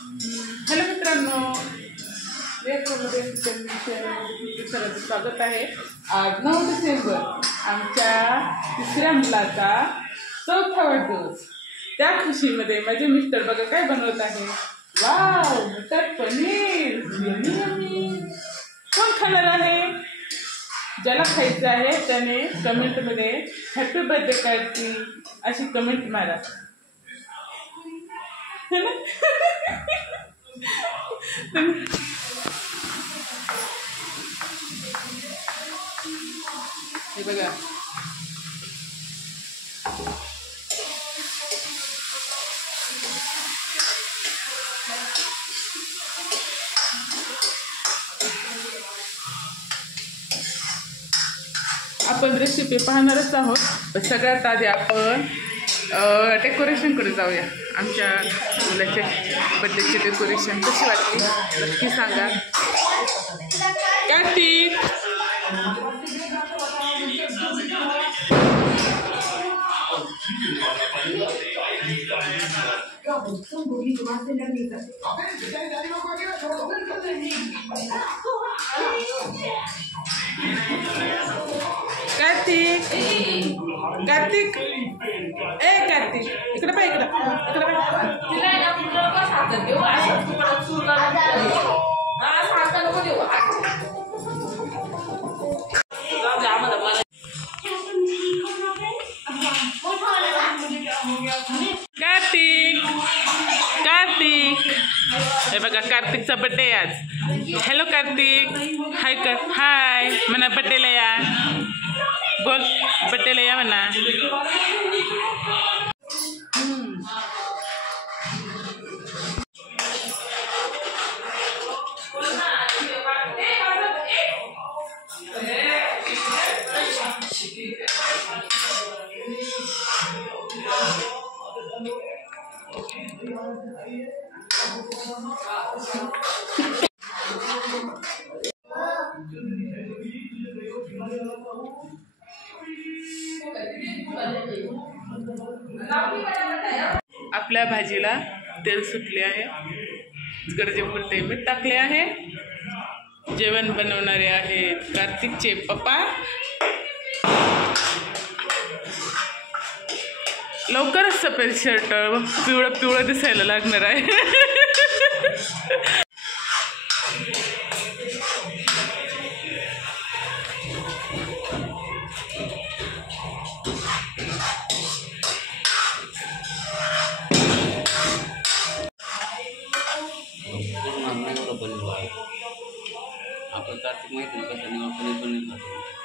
Hello मित्रांनो, सरांचं स्वागत आहे। आज 9 डिसेंबर आमच्या तिसऱ्या मुलाचा 4था वाढदिवस। त्या खुशीमध्ये माझे मिस्टर बघा काय बनवत आहे। वाव, मटर पनीर, यम्मी यम्मी। कोण खाणार आहे? ज्याला खायचं आहे त्याने कमेंटमध्ये हॅपी बर्थडे कार्ती अशी कमेंट मारा। हे बघा, आपण रेसिपी पाहणारच आहोत, पण सगळ्यात आधी आपण डेकोरेशन कडे जाऊया। आमच्या मुलाच्या बर्थडेचे डेकोरेशन कशी वाटली नक्की सांगा। कार्तिक, कार्तिक, कार्तिक, ए कार्तिक, इकडे पाय, इकडे इकडे कार्तिक, कार्तिक, हे बघा कार्तिकचा बर्थडे आज। हॅलो कार्तिक, हाय कर, हाय म्हणा, बर्थडेला या, बोल बर्थडेला या म्हणा। आपल्या भाजीला तेल सुटले आहे, गरजेपुरते मीठ टाकले आहे। जेवण बनवणारे आहेत कार्तिकचे पप्पा। लवकरच सफेद शर्ट पिवळं पिवळं दिसायला लागणार आहे। आपण कार्तिक माहिती कसं पनीर खातो।